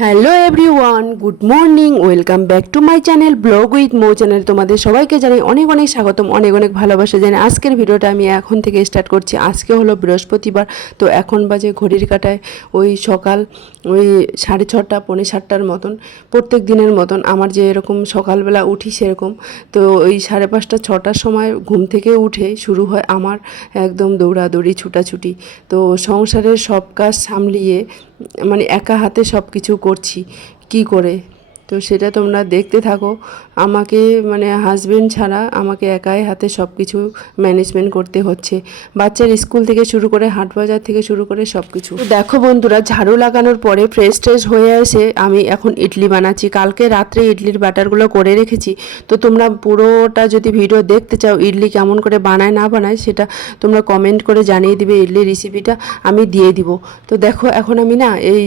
Hello everyone, good morning, welcome back to my channel blog with মো channel. তোমাদের সবাইকে জানাই অনেক অনেক স্বাগতম, অনেক অনেক ভালোবাসা জানাই। আজকের ভিডিওটা আমি এখন থেকে স্টার্ট করছি। আজকে হলো বৃহস্পতিবার, তো এখন বাজে ঘড়ির কাঁটায় ওই সকাল 6:30 পৌনে 7টার মতন। প্রত্যেক দিনের মতন আমার যে এরকম সকালবেলা উঠি সেরকম, তো ওই 5:30 6টার সময় ঘুম থেকে উঠে শুরু হয় আমার একদম দৌড়াদৌড়ি ছুটাছুটি। তো সংসারের সব কাজ সামলিয়ে মানে একা হাতে সব কিছু করছি কি করে, তো সেটা তোমরা দেখতে থাকো। আমাকে মানে হাজবেন্ড ছাড়া আমাকে একাই হাতে সব কিছু ম্যানেজমেন্ট করতে হচ্ছে, বাচ্চার স্কুল থেকে শুরু করে হাট বাজার থেকে শুরু করে সব কিছু। দেখো বন্ধুরা, ঝাড়ু লাগানোর পরে ফ্রেশ ট্রেশ হয়ে এসে আমি এখন ইডলি বানাচ্ছি। কালকে রাত্রে ইডলির ব্যাটারগুলো করে রেখেছি, তো তোমরা পুরোটা যদি ভিডিও দেখতে চাও ইডলি কেমন করে বানায় না বানায় সেটা তোমরা কমেন্ট করে জানিয়ে দিবে, ইডলির রেসিপিটা আমি দিয়ে দিব। তো দেখো এখন আমি না এই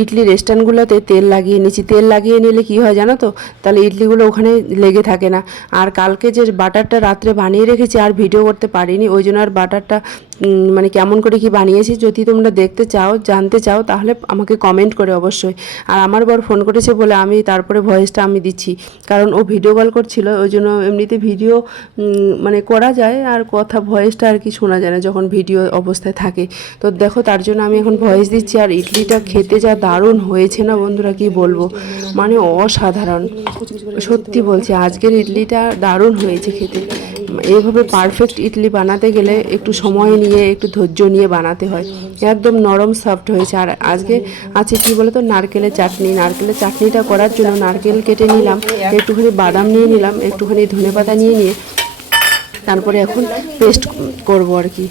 ইডলির স্ট্যান্ডগুলোতে তেল লাগিয়ে নিচ্ছি। তেল লাগিয়ে নিলে কি হয় জানো তো, তাহলে ইডলিগুলো ওখানে লেগে থাকে না। আর কালকে যে বাটারটা রাত্রে বানিয়ে রেখেছি আর ভিডিও করতে পারিনি, ওই জন্য আর বাটারটা মানে কেমন করে কি বানিয়েছি যদি তোমরা দেখতে চাও জানতে চাও তাহলে আমাকে কমেন্ট করে অবশ্যই। আর আমার বর ফোন করেছে বলে আমি তারপরে ভয়েসটা আমি দিচ্ছি, কারণ ও ভিডিও কল করছিল, ওই জন্য এমনিতে ভিডিও মানে করা যায় আর কথা ভয়েসটা আর কি শোনা যায় না যখন ভিডিও অবস্থায় থাকে। তো দেখো তার জন্য আমি এখন ভয়েস দিচ্ছি। আর ইডলিটা খেতে যা দারুণ হয়েছে না বন্ধুরা, কি বলবো, মানে অসাধারণ। সত্যি বলছি, আজকের ইডলিটা দারুণ হয়েছে খেতে। এইভাবে পারফেক্ট ইডলি বানাতে গেলে একটু সময় নিয়ে একটু ধৈর্য নিয়ে বানাতে হয়। একদম নরম সফট হয়েছে। আর আজকে আছে কি বলতো, নারকেলের চাটনি। নারকেলের চাটনিটা করার জন্য নারকেল কেটে নিলাম, একটুখানি বাদাম নিয়ে নিলাম, একটুখানি ধনেপাতা নিয়ে তারপরে এখন পেস্ট করব আর কি।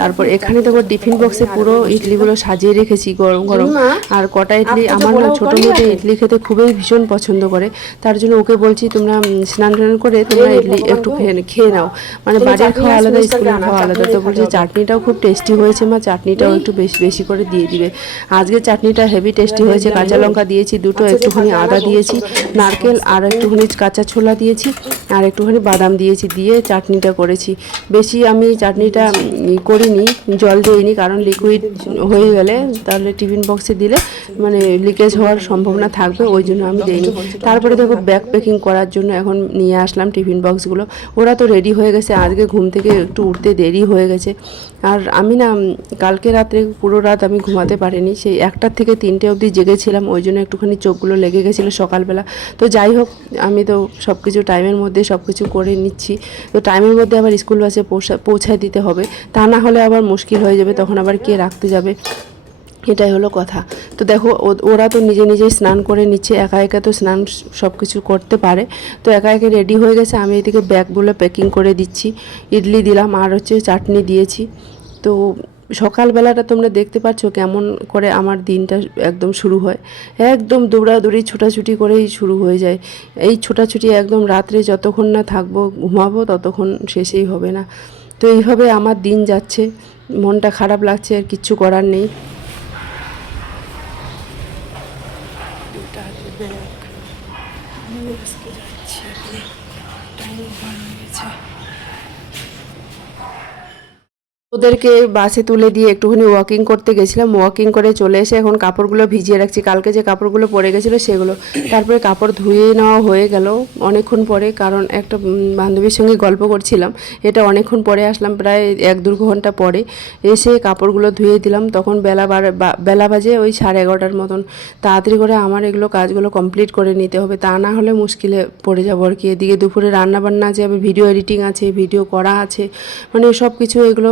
তারপর এখানে দেখো টিফিন বক্সে পুরো ইডলিগুলো সাজিয়ে রেখেছি গরম গরম। আর কটা ইডলি আমার না ছোটো মেয়েটা ইডলি খেতে খুবই ভীষণ পছন্দ করে, তার জন্য ওকে বলছি তোমরা স্নান টান করে তোমরা ইডলি একটু খেয়ে নাও, মানে বাড়ির খাওয়া আলাদা স্কুলের খাওয়া আলাদা। তো বলছে চাটনিটাও খুব টেস্টি হয়েছে মা, চাটনিটাও একটু বেশি বেশি করে দিয়ে দিবে। আজকে চাটনিটা হেভি টেস্টি হয়েছে। কাঁচা লঙ্কা দিয়েছি দুটো, একটুখানি আদা দিয়েছি, নারকেল আর একটুখানি কাঁচা ছোলা দিয়েছি, আর একটুখানি বাদাম দিয়েছি, দিয়ে চাটনিটা করেছি। বেশি আমি চাটনিটা করিনি, জল দিইনি, কারণ লিকুইড হয়ে গেলে তাহলে টিফিন বক্সে দিলে মানে লিকেজ হওয়ার সম্ভাবনা থাকবে, ওই জন্য আমি দিইনি। তারপরে দেখো ব্যাগ প্যাকিং করার জন্য এখন নিয়ে আসলাম টিফিন বক্সগুলো। ওরা তো রেডি হয়ে গেছে, আজকে ঘুম থেকে একটু উঠতে দেরি হয়ে গেছে। আর আমি না কালকে রাত্রে পুরো রাত আমি ঘুমাতে পারিনি, সেই 1টা থেকে 3টে অবধি জেগেছিলাম, ওই জন্য একটুখানি চোখগুলো লেগে গেছিলো সকালবেলা। তো যাই হোক, আমি তো সব কিছু টাইমের মধ্যে সব কিছু করে নিচ্ছি। তো টাইমের মধ্যে আবার স্কুল বাসে পৌঁছায় দিতে হবে, তা না হলে আবার মুশকিল হয়ে যাবে, তখন আবার কে রাখতে যাবে, এটাই হলো কথা। তো দেখো ওরা তো নিজে নিজেই স্নান করে নিচ্ছে, একা একা তো স্নান সব কিছু করতে পারে। তো একা একা রেডি হয়ে গেছে, আমি এদিকে ব্যাগগুলো প্যাকিং করে দিচ্ছি। ইডলি দিলাম আর হচ্ছে চাটনি দিয়েছি। তো সকালবেলাটা তোমরা দেখতে পাচ্ছ কেমন করে আমার দিনটা একদম শুরু হয়, একদম দৌড়াদৌড়ি ছোটাছুটি করেই শুরু হয়ে যায়। এই ছোটাছুটি একদম রাত্রে যতক্ষণ না থাকবো ঘুমাবো ততক্ষণ শেষেই হবে না। তো এইভাবে আমার দিন যাচ্ছে, মনটা খারাপ লাগছে, আর কিচ্ছু করার নেই। ওদেরকে বাসে তুলে দিয়ে একটুখানি ওয়াকিং করতে গেছিলাম, ওয়াকিং করে চলে এসে এখন কাপড়গুলো ভিজিয়ে রাখছি। কালকে যে কাপড়গুলো পরে গেছিলো সেগুলো, তারপরে কাপড় ধুয়ে নেওয়া হয়ে গেল অনেকক্ষণ পরে, কারণ একটা বান্ধবীর সঙ্গে গল্প করছিলাম। এটা অনেকক্ষণ পরে আসলাম, প্রায় 1-2 ঘন্টা পরে এসে কাপড়গুলো ধুয়ে দিলাম। তখন বেলা বাজে ওই 11:30 মতন। তাড়াতাড়ি করে আমার এগুলো কাজগুলো কমপ্লিট করে নিতে হবে, তা না হলে মুশকিলে পড়ে যাবো আর কি। এদিকে দুপুরে রান্নাবান্না আছে, আবার ভিডিও এডিটিং আছে, ভিডিও করা আছে, মানে সব কিছু এগুলো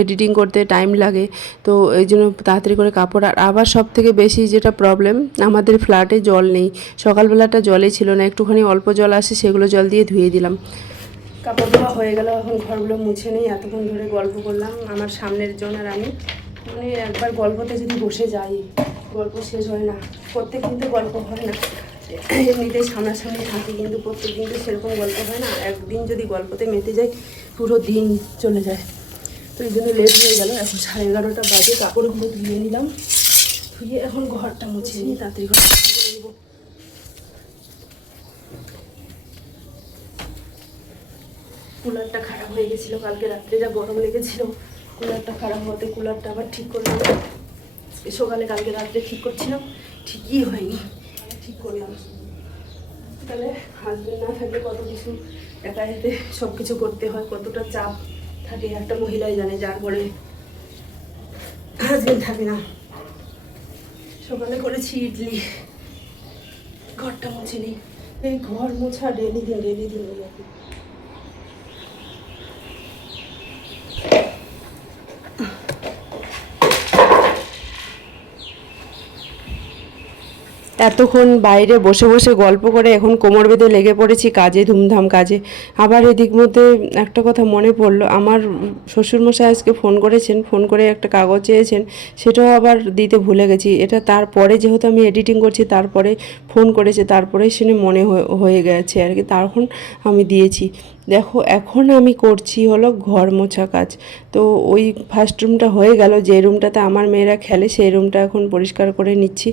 এডিটিং করতে টাইম লাগে। তো এই জন্য তাড়াতাড়ি করে কাপড়। আর আবার সব থেকে বেশি যেটা প্রবলেম, আমাদের ফ্ল্যাটে জল নেই। সকালবেলাটা জলই ছিল না, একটুখানি অল্প জল আসে, সেগুলো জল দিয়ে ধুয়ে দিলাম। কাপড় ধোয়া হয়ে গেল, এখন ঘরগুলো মুছে নেই। এতক্ষণ ধরে গল্প করলাম আমার সামনের জন আর আমি, মানে একবার গল্পতে যদি বসে যাই গল্প শেষ হয় না। প্রত্যেক দিন তো গল্প হয় না, এমনিতেই সামনাসামনি থাকি, কিন্তু প্রত্যেক দিন তো সেরকম গল্প হয় না। একদিন যদি গল্পতে মেতে যাই পুরো দিন চলে যায়, তো এই জন্য লেট হয়ে গেল। এখন 11:30 বাজে, কাপড়গুলো ধুয়ে নিলাম, ধুয়ে এখন ঘরটা মুছে নিই, তাড়াতাড়ি করে নেব। কুলারটা খারাপ হয়ে গেছিলো কালকে রাত্রে, যা গরম লেগেছিলো কুলারটা খারাপ হতে কুলারটা আবার ঠিক করলাম সকালে, কালকে রাত্রে ঠিক করছিলাম। ঠিকই হয়নি, ঠিক করলাম। তাহলে হাজবেন্ড না থাকলে কত কিছু একা হাতে সব কিছু করতে হয়, কতটা চাপ থাকে একটা মহিলাই জানে, যার পরে হাজবেন্ড থাকে না। সকালে করেছি ইডলি, ঘরটা মুছে নিই। এই ঘর মোছা ডেলি দিন হয়ে যাবে। এতক্ষণ বাইরে বসে বসে গল্প করে এখন কোমর বেঁধে লেগে পড়েছি কাজে, ধুমধাম কাজে। আবার এদিক মধ্যে একটা কথা মনে পড়লো, আমার শ্বশুরমশাই আজকে ফোন করেছেন, ফোন করে একটা কাগজ চেয়েছেন, সেটাও আবার দিতে ভুলে গেছি। এটা তারপরে যেহেতু আমি এডিটিং করছি তারপরে ফোন করেছে, তারপরেই শুনে মনে হয়ে গেছে আর কি, তখন আমি দিয়েছি। দেখো এখন আমি করছি হলো ঘর মোছা কাজ। তো ওই ফার্স্ট রুমটা হয়ে গেল, যে রুমটাতে আমার মেয়েরা খেলে সেই রুমটা এখন পরিষ্কার করে নিচ্ছি।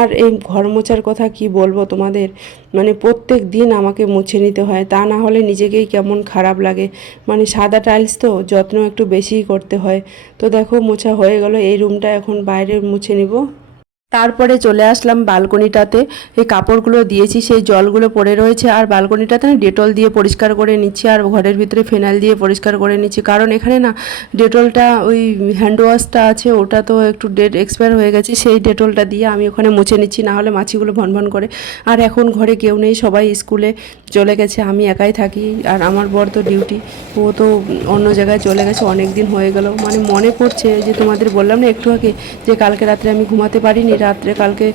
আর এই ঘর মোছার কথা কি বলবো তোমাদের, মানে প্রত্যেক দিন আমাকে মুছে নিতে হয়, তা না হলে নিজেকেই কেমন খারাপ লাগে। মানে সাদা টাইলস তো যত্ন একটু বেশিই করতে হয়। তো দেখো মোছা হয়ে গেল, এই রুমটা এখন বাইরে মুছে নিব। তারপরে চলে আসলাম বালকনিটাতে, এই কাপড়গুলো দিয়েছি সেই জলগুলো পড়ে রয়েছে, আর বালকনিটাতে না ডেটল দিয়ে পরিষ্কার করে নিচ্ছি, আর ঘরের ভিতরে ফেনাইল দিয়ে পরিষ্কার করে নিচ্ছি। কারণ এখানে না ডেটলটা ওই হ্যান্ড ওয়াশটা আছে ওটা তো একটু ডেট এক্সপায়ার হয়ে গেছে, সেই ডেটলটা দিয়ে আমি ওখানে মুছে নিচ্ছি, না হলে মাছিগুলো ভনভন করে। আর এখন ঘরে কেউ নেই, সবাই স্কুলে চলে গেছে, আমি একাই থাকি। আর আমার বর তো ডিউটি, ও তো অন্য জায়গায় চলে গেছে অনেক দিন হয়ে গেল। মানে মনে পড়ছে যে তোমাদের বললাম না একটু আগে যে কালকে রাত্রে আমি ঘুমাতে পারিনি, রাত্রে কালকে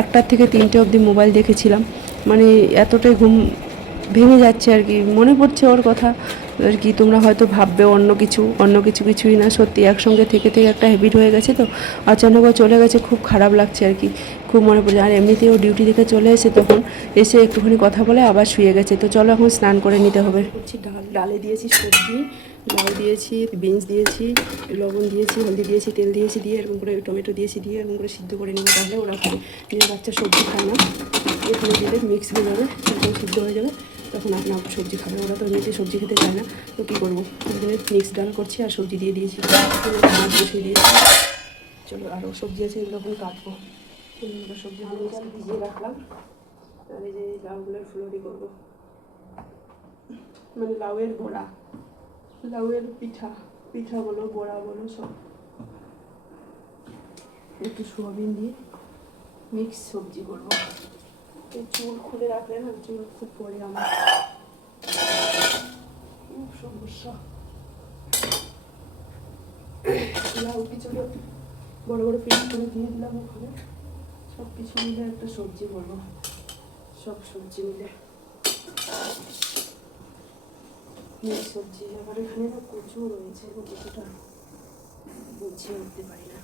1টার থেকে 3টে অবধি মোবাইল দেখেছিলাম। মানে এতটাই ঘুম ভেঙে যাচ্ছে আর কি, মনে পড়ছে ওর কথা আর কি। তোমরা হয়তো ভাববে অন্য কিছুই না, সত্যি একসঙ্গে থেকে একটা হ্যাবিট হয়ে গেছে, তো অচানক ও চলে গেছে, খুব খারাপ লাগছে আর কি, খুব মনে পড়ছে। আর এমনিতেও ডিউটি থেকে চলে এসে তখন এসে একটুখানি কথা বলে আবার শুয়ে গেছে। তো চলো এখন স্নান করে নিতে হবে। করছি ডালে দিয়েছি সবজি, লাউ দিয়েছি, বিনস দিয়েছি, লবণ দিয়েছি, হলদি দিয়েছি, তেল দিয়েছি, দিয়ে এরকম করে টমেটো দিয়েছি, দিয়ে এরকম করে সিদ্ধ করে নিয়ে, তাহলে ওরা খাবে। নিয়ে বাচ্চা সবজি খায় না, এখানে দিলে মিক্স হয়ে যাবে, একদম সিদ্ধ হয়ে যাবে, তখন আপনি সবজি খাবে। ওরা তো এমনিতে সবজি খেতে চায় না, তো কী করবো, মিক্স ডাল করছি আর সবজি দিয়ে দিয়েছি, মাছ বসিয়ে দিয়েছি। চলো আরও সবজি আছে, এগুলো এখন কাটবো। সবজিগুলো ভিজিয়ে রাখলাম, আর এই যে লাউগুলোর ফুলরি করবো, মানে লাউয়ের বড়া, লাউয়ের পিঠা বলো বড়া বলো সব। একটু সোয়াবিন দিয়ে মিক্স সবজি করবো। এই চুল খুলে রাখলে না, চুল খুব পড়ে আমার, খুব সমস্যা। লাউ পিছনে বড় বড় পিস করে দিয়ে দিলাম ওখানে, সব কিছু মিলে একটা সবজি করবো, সব সবজি মিলে মিক্স সবজি। আবার এখানে না কচু রয়েছে, কচুটা বুঝিয়ে উঠতে পারি না।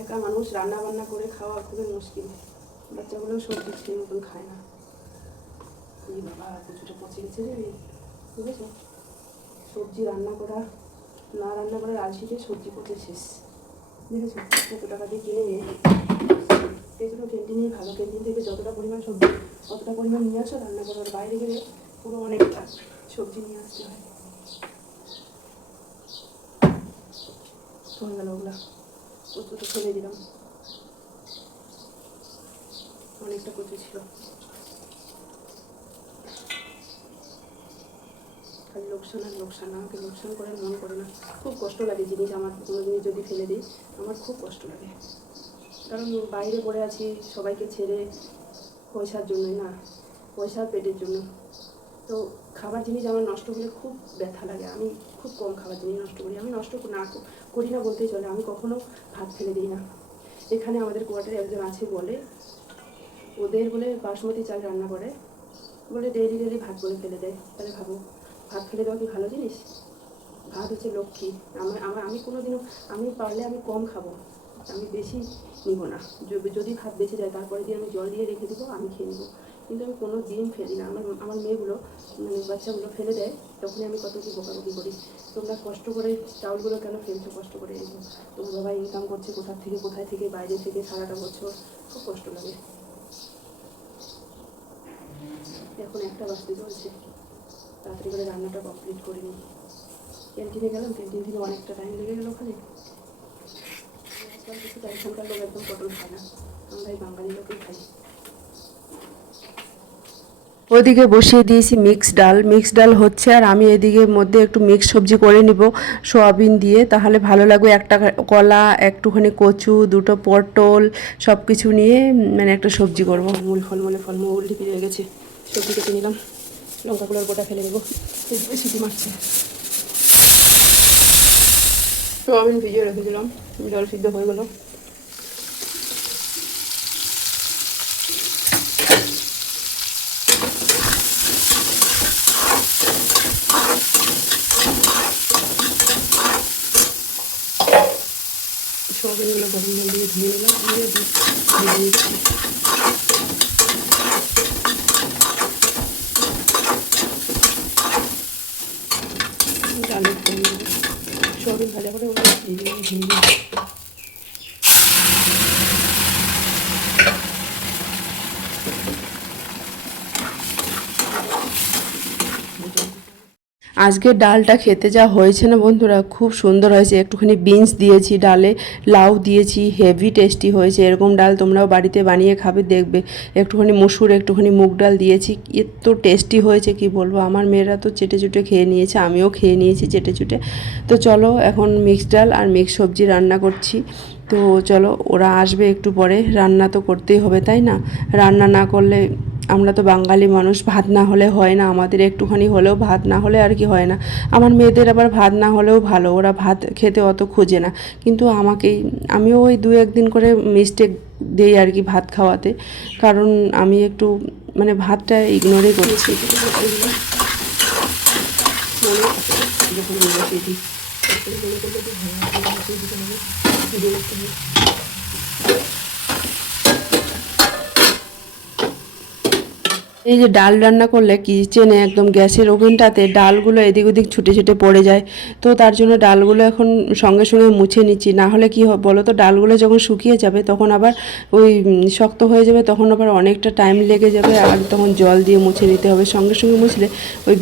একা মানুষ রান্না বান্না করে খাওয়া খুবই মুশকিল, বাচ্চাগুলোও সবজি ঠিক মতন খায় না। এই বাবা কচুটা পচে গেছে রে, বুঝেছ? সবজি রান্না করা না রান্না করার আলসিতে সবজি পচে শেষ, বুঝেছো? কত টাকা দিয়ে কিনে নিয়ে এই জন্য ক্যান্টিনেই ভালো, ক্যান্টিন থেকে যতটা পরিমাণ সবজি অতটা পরিমাণ নিয়ে আসো, রান্না করার বাইরে গেলে পুরো অনেকটা সবজি নিয়ে আসতে হয়। হয়ে গেল ওগুলা, কচু তো ফেলে দিলাম, অনেকটা কচু ছিল। খালি লোকসান, আমাকে লোকসান করার মন করে না, খুব কষ্ট লাগে জিনিস আমার, কোনো জিনিস যদি ফেলে দিই আমার খুব কষ্ট লাগে। কারণ বাইরে পড়ে আছি সবাইকে ছেড়ে, পয়সার জন্যই না, পয়সার পেটের জন্য। তো খাবার জিনিস আমার নষ্ট হলে খুব ব্যথা লাগে, আমি খুব কম খাবার জিনিস নষ্ট করি, আমি নষ্ট না করি না বলতেই চলে, আমি কখনো ভাত ফেলে দিই না। এখানে আমাদের কোয়ার্টারে একজন আছে, বলে ওদের বলে বাসমতি চাল রান্না করে, বলে ডেইলি ভাত করে ফেলে দেয়। তাহলে ভাবো, ভাত ফেলে দেওয়া কি ভালো জিনিস? ভাত হচ্ছে লক্ষ্মী। আমি কোনোদিনও, আমি পারলে আমি কম খাবো, আমি বেশি নিব না। যদি ভাত বেঁচে যায় তারপরে দিয়ে আমি জল দিয়ে রেখে দেবো, আমি খেয়ে নেবো, কিন্তু আমি কোনো দিন ফেলি না। আমার মেয়েগুলো, মানে বাচ্চাগুলো ফেলে দেয়, তখনই আমি কত কি বকাবকি করি, তোমরা কষ্ট করে চাউলগুলো কেন ফেলছো, কষ্ট করে রেখো, তোমার বাবা ইনকাম করছে কোথায় থেকে বাইরে থেকে সারাটা বছর, খুব কষ্ট লাগে। এখন 1টা বাজতে চলছে, তাড়াতাড়ি করে রান্নাটা কমপ্লিট করে নিই। ক্যান্টিনে গেলাম, ক্যান্টিন থেকে অনেকটা টাইম লেগে গেল ওখানে। আজকাল কিছু এখানকার লোক একদম পটল খায় না, আমরা এই বাঙালি লোকই খাই। ওদিকে বসিয়ে দিয়েছি মিক্স ডাল হচ্ছে, আর আমি এদিকে মধ্যে একটু মিক্স সবজি করে নিব সোয়াবিন দিয়ে, তাহলে ভালো লাগবে। একটা কলা, একটুখানি কচু, দুটো পটল সব কিছু নিয়ে মানে একটা সবজি করবো। ফলমূল ঢেকে রয়ে গেছে, সবজি কেটে নিলাম, লঙ্কাগুলোর গোটা ফেলে দেবো, সিটি মারছে। সোয়াবিন ভিজিয়ে রেখে দিলাম, জল সিদ্ধ হয়ে গেলো। সোয়াবিনগুলো গরম জল দিয়ে ধুয়ে নিলাম, ধুয়ে ভেজে নিচ্ছি। ডালের ফোন সোয়াবিন ভাজা করে ওগুলো ভেজে আজকে ডালটা খেতে যা হয়েছে না বন্ধুরা, খুব সুন্দর হয়েছে। একটুখানি বিনস দিয়েছি ডালে, লাউ দিয়েছি, হেভি টেস্টি হয়েছে। এরকম ডাল তোমরাও বাড়িতে বানিয়ে খাবে, দেখবে। একটুখানি মসুর, একটুখানি মুগ ডাল দিয়েছি, এত টেস্টি হয়েছে কি বলবো। আমার মেয়েরা তো চেটে চুটে খেয়ে নিয়েছে, আমিও খেয়ে নিয়েছি চেটে চুটে। তো চলো এখন মিক্সড ডাল আর মিক্স সবজি রান্না করছি। তো চলো, ওরা আসবে একটু পরে, রান্না তো করতেই হবে তাই না? রান্না না করলে, আমরা তো বাঙালি মানুষ, ভাত না হলে হয় না আমাদের, একটুখানি হলেও ভাত না হলে আর কি হয় না। আমার মেয়েদের আবার ভাত না হলেও ভালো, ওরা ভাত খেতে অত খোঁজে না, কিন্তু আমিও ওই 2-1 দিন করে মিস্টেক দিই আর কি ভাত খাওয়াতে, কারণ আমি একটু মানে ভাতটা ইগনোরই করছি। এই যে ডাল রান্না করলে কিচেনে একদম গ্যাসের ওভেনটাতে ডালগুলো এদিক ওদিক ছুটে ছুটে পড়ে যায়, তো তার জন্য ডালগুলো এখন সঙ্গে সঙ্গে মুছে নিচ্ছি। না হলে কী বলো তো, ডালগুলো যখন শুকিয়ে যাবে তখন আবার ওই শক্ত হয়ে যাবে, তখন আবার অনেকটা টাইম লেগে যাবে, আর তখন জল দিয়ে মুছে নিতে হবে। সঙ্গে সঙ্গে মুছলে ওই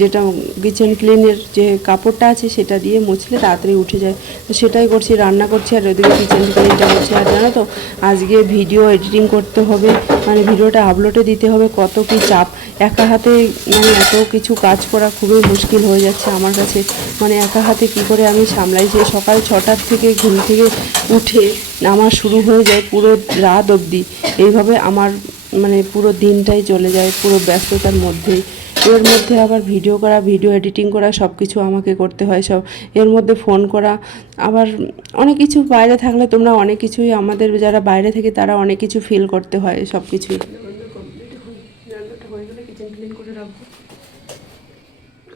যেটা কিচেন ক্লিনের যে কাপড়টা আছে সেটা দিয়ে মুছলে তাড়াতাড়ি উঠে যায়। তো সেটাই করছি, রান্না করছি আর ওদিকে কিচেন ক্লিনটা করছি। আর জানো তো, আজকে ভিডিও এডিটিং করতে হবে, মানে ভিডিওটা আপলোডে দিতে হবে, কত কি চাপ। একা হাতে মানে এত কিছু কাজ করা খুবই মুশকিল হয়ে যাচ্ছে আমার কাছে, মানে একা হাতে কি করে আমি সামলাই। সেই সকাল 6টার থেকে ঘুম থেকে উঠে আমার শুরু হয়ে যায় পুরো রাত অবধি, এইভাবে আমার মানে পুরো দিনটাই চলে যায় পুরো ব্যস্ততার মধ্যেই। এর মধ্যে আবার ভিডিও করা, ভিডিও এডিটিং করা, সব কিছু আমাকে করতে হয় সব। এর মধ্যে ফোন করা, আবার অনেক কিছু বাইরে থাকলে তোমরা অনেক কিছুই, আমাদের যারা বাইরে থেকে তারা অনেক কিছু ফিল করতে হয় সব কিছুই।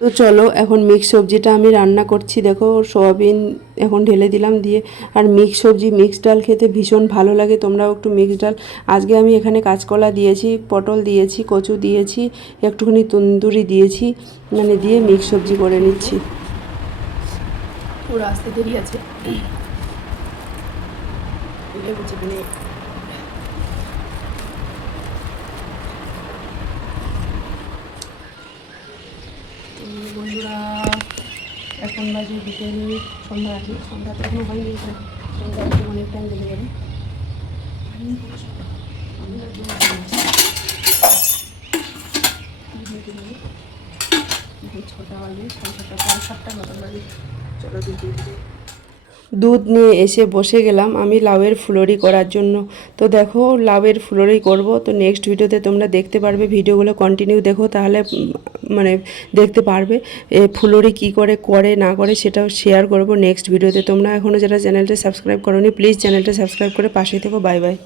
তো চলো এখন মিক্স সবজিটা আমি রান্না করছি। দেখো, সোয়াবিন এখন ঢেলে দিলাম দিয়ে, আর মিক্স সবজি মিক্স ডাল খেতে ভীষণ ভালো লাগে, তোমরাও একটু মিক্স ডাল। আজকে আমি এখানে কাঁচকলা দিয়েছি, পটল দিয়েছি, কচু দিয়েছি, একটুখানি তন্দুরি দিয়েছি, মানে দিয়ে মিক্স সবজি করে নিচ্ছি। পুরো আসতে দেরি আছে। বন্ধুরা, এখন বাজে বিকেল সন্ধ্যা, আছে সন্ধ্যাটা এখনো হয়নি, সন্ধ্যা অনেক টাইম লেগে যাবে। ছটা বাজে, 6:30, 7:30 মতন বাজে। চলো দুধ নিয়ে এসে বসে গেলাম আমি লাউয়ের ফুলুরি করার জন্য। তো দেখো, লাউয়ের ফুলুরি করব, তো নেক্সট ভিডিওতে তোমরা দেখতে পারবে। ভিডিওগুলো কন্টিনিউ দেখো, তাহলে মানে দেখতে পারবে ফুলুরি কী করে না করে সেটাও শেয়ার করব নেক্সট ভিডিওতে। তোমরা এখনও যারা চ্যানেলটা সাবস্ক্রাইব করোনি, প্লিজ চ্যানেলটা সাবস্ক্রাইব করে পাশে থেকো। Bye bye.